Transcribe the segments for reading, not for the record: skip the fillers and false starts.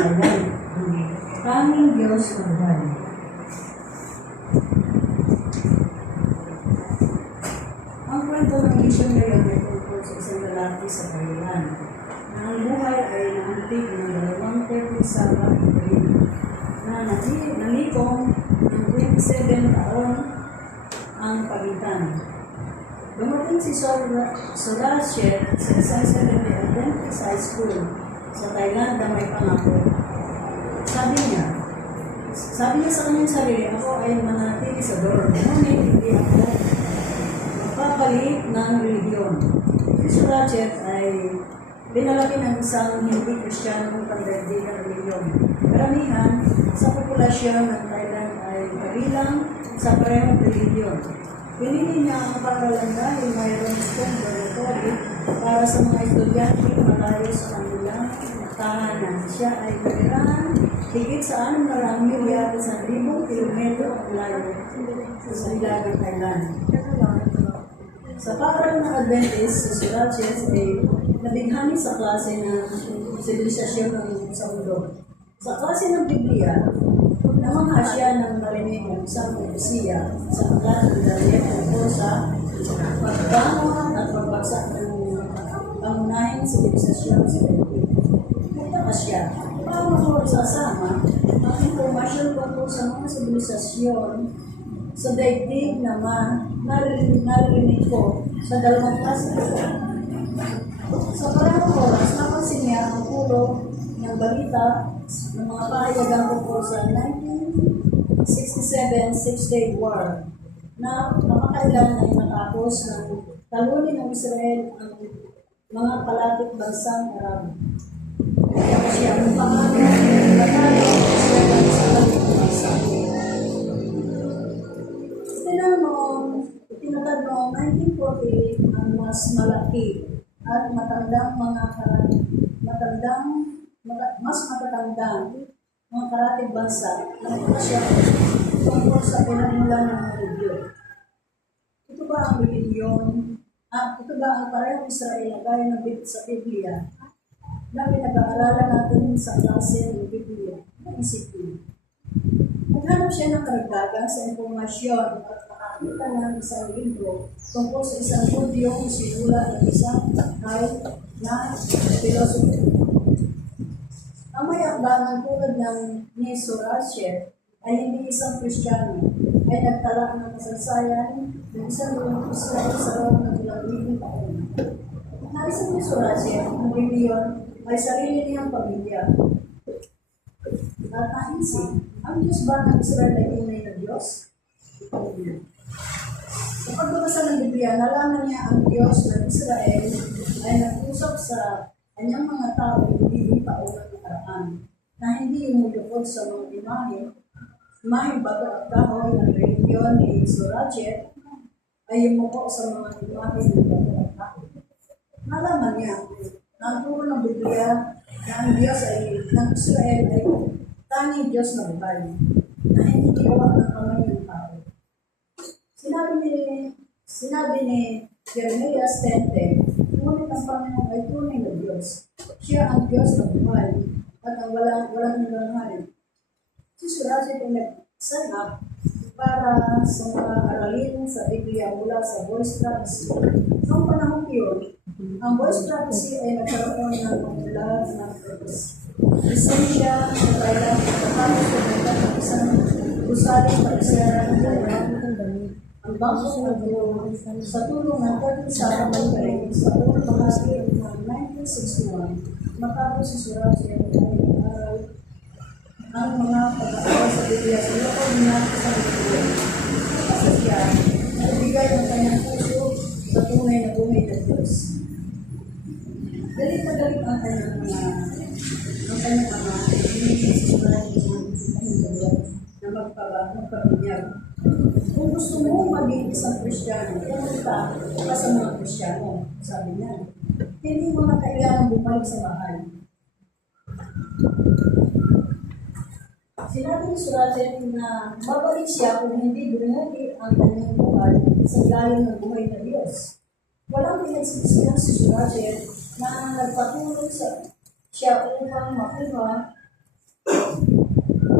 Ayan. Tanging Diyos mabuhay. Ang kwento ng mission ngayon ay tungkol sa isang lalaki sa Thailand na ang buhay ay naantig ng 2 Sabbath na nalikong ng 27 taon ang pagitan. Dumating si Sorachet sa isang Seventh-day Adventist High School sa Thailand na may pangako. Sabi niya sa kanyang sarili, ako ay manatili sa dorm, ngunit hindi ako magpapalit ng religiyon. Si Sorachet ay pinalaki ng isang hindi Kristiyanong pandaigdig na religiyon. Karamihan sa populasyon ng Thailand ay kabilang sa parehong religiyon. Pinili niya ang pag-aralan dahil mayroong school dormitory para sa mga estudyante malayo sa kanilang tahanan. Siya ay natirahan higit sa 6 milya sa 1,000 kilometro ang layo sa hilagang Thailand. Sa pag-aaral ng Adventist, si Sorachet ay nabighani sa klase ng sibilisasyon ng sa mundo. Sa klase ng Biblia, namangha siya ng marinig ng isang propesiya sa aklat ng Daniel tungkol sa pagbangon at pagbagsak ng pangunahing sibilisasyon sa daigdig. Nagtaka siya, paano ko sasama ang impormasyon tungkol sa mga sibilisasyon sa daigdig na narinig ko sa 2 klase? Sa parehong oras, napansin niya ang ulo ng balita ng mga pahayagan tungkol sa 1967 Six-Day War na kamakailan ay matapos ng talunin ng Israel ang mga kalapit bansang Arab. Kasi ang pangalan ng batalo ng Israel sa kalapit bansa. Itinatag noong 1940 ang mas malaki at mas matatandang mga karatig bansa na nagpasya tungkol sa pinanimulan ng religiyon. Ito ba ang religiyon? Ito ba ang parehong Israel na gaya ng sa Biblia na pinag-aaralan natin sa klase ng Biblia? Naisip niyo. Naghanap siya ng karagdagan sa impormasyon at nakakita ng isang libro tungkol sa isang Hudyong sinula ng isang Thai na philosopher. Ang may akbangan tulad ni Sorachet ay hindi isang Kristiyano, ay nagtala ng kasaysayan ng isang buong Israel sa loob ng 2,000 taon. Naisip ni Sorachet ang reliyon ay sarili niyang pamilya. At naisip, ang Diyos ba ng Israel ay tunay na Diyos? Sa pagbabasa ng Biblia, nalaman niya ang Diyos ng Israel ay nag-usap sa kanyang mga tao hindi taon ng nakaraan na hindi umulukod sa mga imaheng bago at kahoy ng religiyon ni Sorachet ay yumuko sa mga imahe ng bago at kahoy. Nalaman niya na ang turo ng Biblia na ang Diyos ng Israel ay tanging Diyos na buhay na hindi gawa ng kamay ng tao. Sinabi ni Jeremias 10:10, ngunit ang Panginoon ay tunay na Diyos. Siya ang Diyos na buhay at ang walang hangganan. Si Sorachet ay nag-sign up para sa mga aralin sa Biblia mula sa Voice Prophecy. Noong panahon iyon, ang Voice Prophecy ay nagkaroon ng pagbulag ng purpose. Lisensya sa Thailand at kapatid sa Thailand ng isang gusaling pag-isara ng Thailand. Ang bangkong nagulong sa tulong ng 30 sa Malay sa unang bahagi ng 1961, matapos si Sorachet ay aral ang mga pag-aaral sa Biblia sa loob niya sa religiyon. Kasi siya ay bigay ng kanyang puso sa tunay na buhay ng Diyos. Galit na galit ang kanyang ama, hindi si Sorachet na magpabinyag. Kung gusto mo maging isang Kristiyano, pumunta ka sa mga Kristiyano, sabi niya. Hindi mo na kailangan bumalik sa bahay. Sinabi ni Sorachet na babalik siya kung hindi bumuti ang kanyang buhay sa ilalim ng buhay na Diyos. Walang pinagsisihan si Sorachet na nagpatulong sa siya upang makuha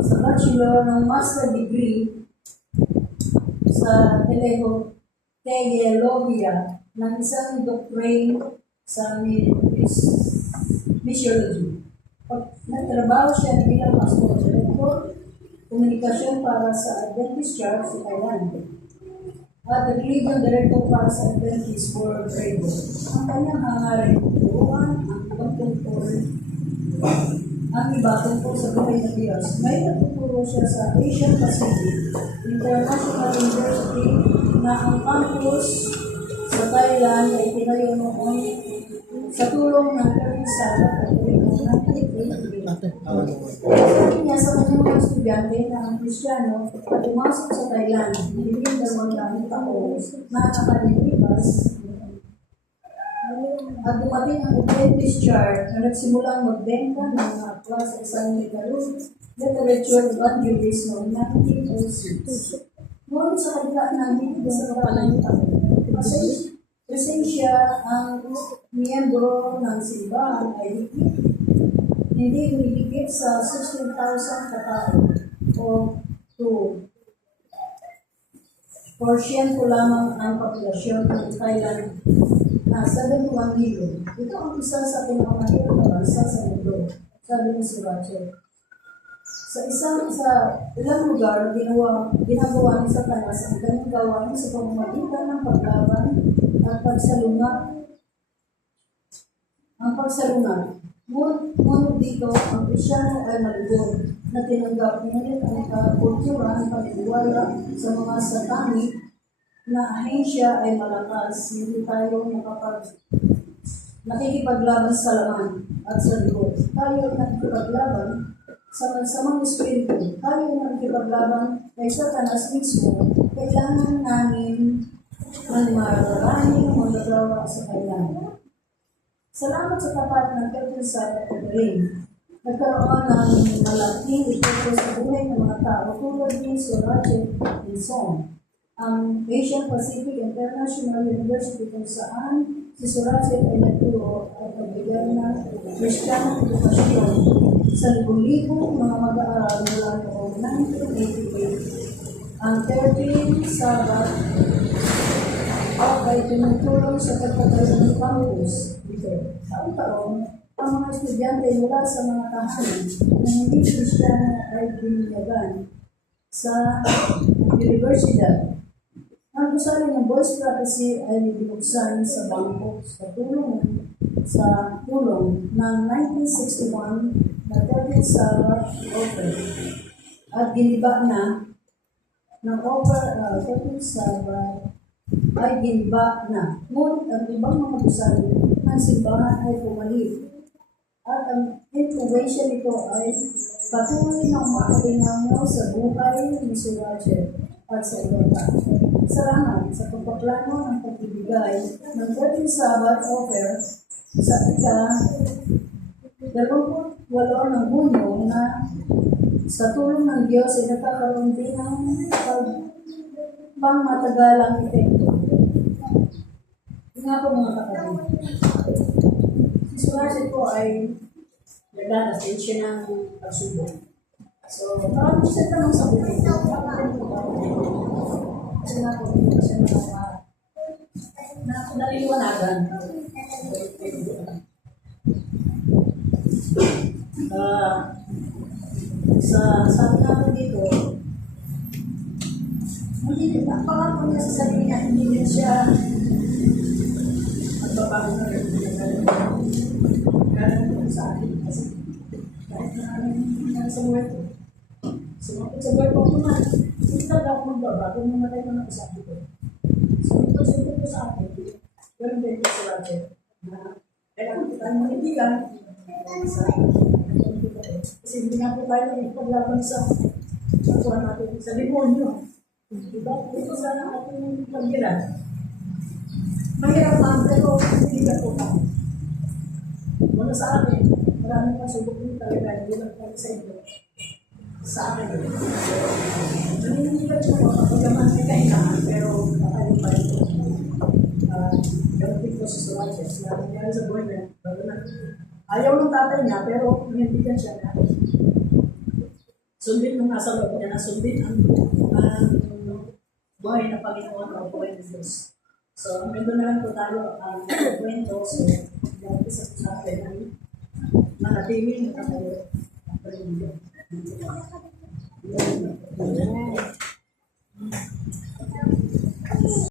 sa bachelor ng master degree sa Teleologia ng isang doctorate sa missiology. Nagtrabaho siya bilang pastor, director, komunikasyon para sa Adventist Church sa Thailand at religion director para sa Adventist World Radio. Ang kanyang hangarin turuan ang ibang tungkol sa buhay ng Diyos. May natuturo siya sa Asian Pacific International University na ang campus sa Thailand ay tinayo noon sa tulong ng Kapisabat at sabi niya sa kanyang mga estudyante na ang Kristiyano at pumasok sa Thailand, hindi 200 taon na nakalilipas at dumating ang Adventist Church na nagsimulang magbenta ng mga akla sa isang literature evangelist noong 1906. Noon sa kabila ng hindi sa kapalangitan, presensya ang miyembro ng simbahan ay hindi humihigit sa 16,000 katao o 2% lamang ang populasyon ng Thailand na 71 million. Ito ang isa sa pinakamahirap na bansa sa mundo, sabi ni Surache. Sa ilang lugar, ginagawa ni Satanas ang kanyang gawain sa pamamagitan ng paglaban at pagsalungat. Ngunit dito, ang Kristyano ay malugod na tinanggap ngunit ang kultura ng paniniwala sa mga satanic na ahensya ay malakas. Hindi tayo nakikipaglaban sa laman at sa likod. Tayo nakikipaglaban sa mga espiritu. Tayo nakikipaglaban kay Satanas mismo. Kailangan namin ng maraming magagawa sa kanya. Salamat sa tapat ng Kapisabat at rin. Nagkaroon ng malaking epekto sa buhay ng mga tao tulad ni Surache Pinson, ang Asian Pacific International University kung saan si Surache ay nagturo at pagbigay ng Kristyanong edukasyon sa libong-libong mga mag-aaral mula noong 1988. Ang 13 Sabbath ay tumutulong sa pagpatayo ng campus. Taon-taon, ang mga estudyante mula sa mga tahanan na hindi Kristiyano ay biniyagan sa universidad. Ang gusali ng Voice Prophecy ay binuksan sa Bangkok sa tulong ng 1961 na 13th Sabbath offer at giniba na ng offer 13th Sabbath ay giniba na. Ngunit ang ibang mga gusali ng simbahan ay pumalit at ang influensya nito ay patuloy na umalingaw sa buhay ni Surache at sa iba pa. Salamat sa pagpaplano ng pagbibigay ng 13th Sabbath offer sa ika-28 ng Hunyo na sa tulong ng Diyos ay nagkakaroon din ng pangmatagalang epekto. Nga po mga kapatid, si Surache po ay nagdadasin siya ng pagsubok. So, parang siya tanong sa buhay ko, kasi nga po, hindi ko siya naliwanagan. Sabi natin dito, ang pangako niya sa sarili niya, hindi niya siya magbabago na rin. Kaya sa akin, kasi kahit na alam sa buhay ko. Sumakit sa buhay ko naman, hindi talaga ako magbabago, mamatay ko na ko sa akin ko. So, ito sabi ko sa akin, pero hindi ko sa akin, na kailangan kita ang mahibigan sa kasi hindi nga po tayo nagpaglaban sa kakuha natin sa demonyo. Diba? Ito sana ating paggilan. Mahirap lang, pero hindi ka po tayo. Muna sa akin, maraming pasubok din talaga, hindi lang tayo sa inyo. Sa akin. Naninigat mo, kapagaman ay kailangan, pero kakain pa rin. Gamitin ko sa Surache, sinabi niya sa boyfriend, ayaw ng tatay niya, pero naninigat siya na Sundin nung nasa loob niya na sundin ang buhay na Panginoon o buhay ng Diyos. So, ang ganda na lang po tayo ang kwento. So, dahil sa atin ay manatiling na tayo ang Panginoon.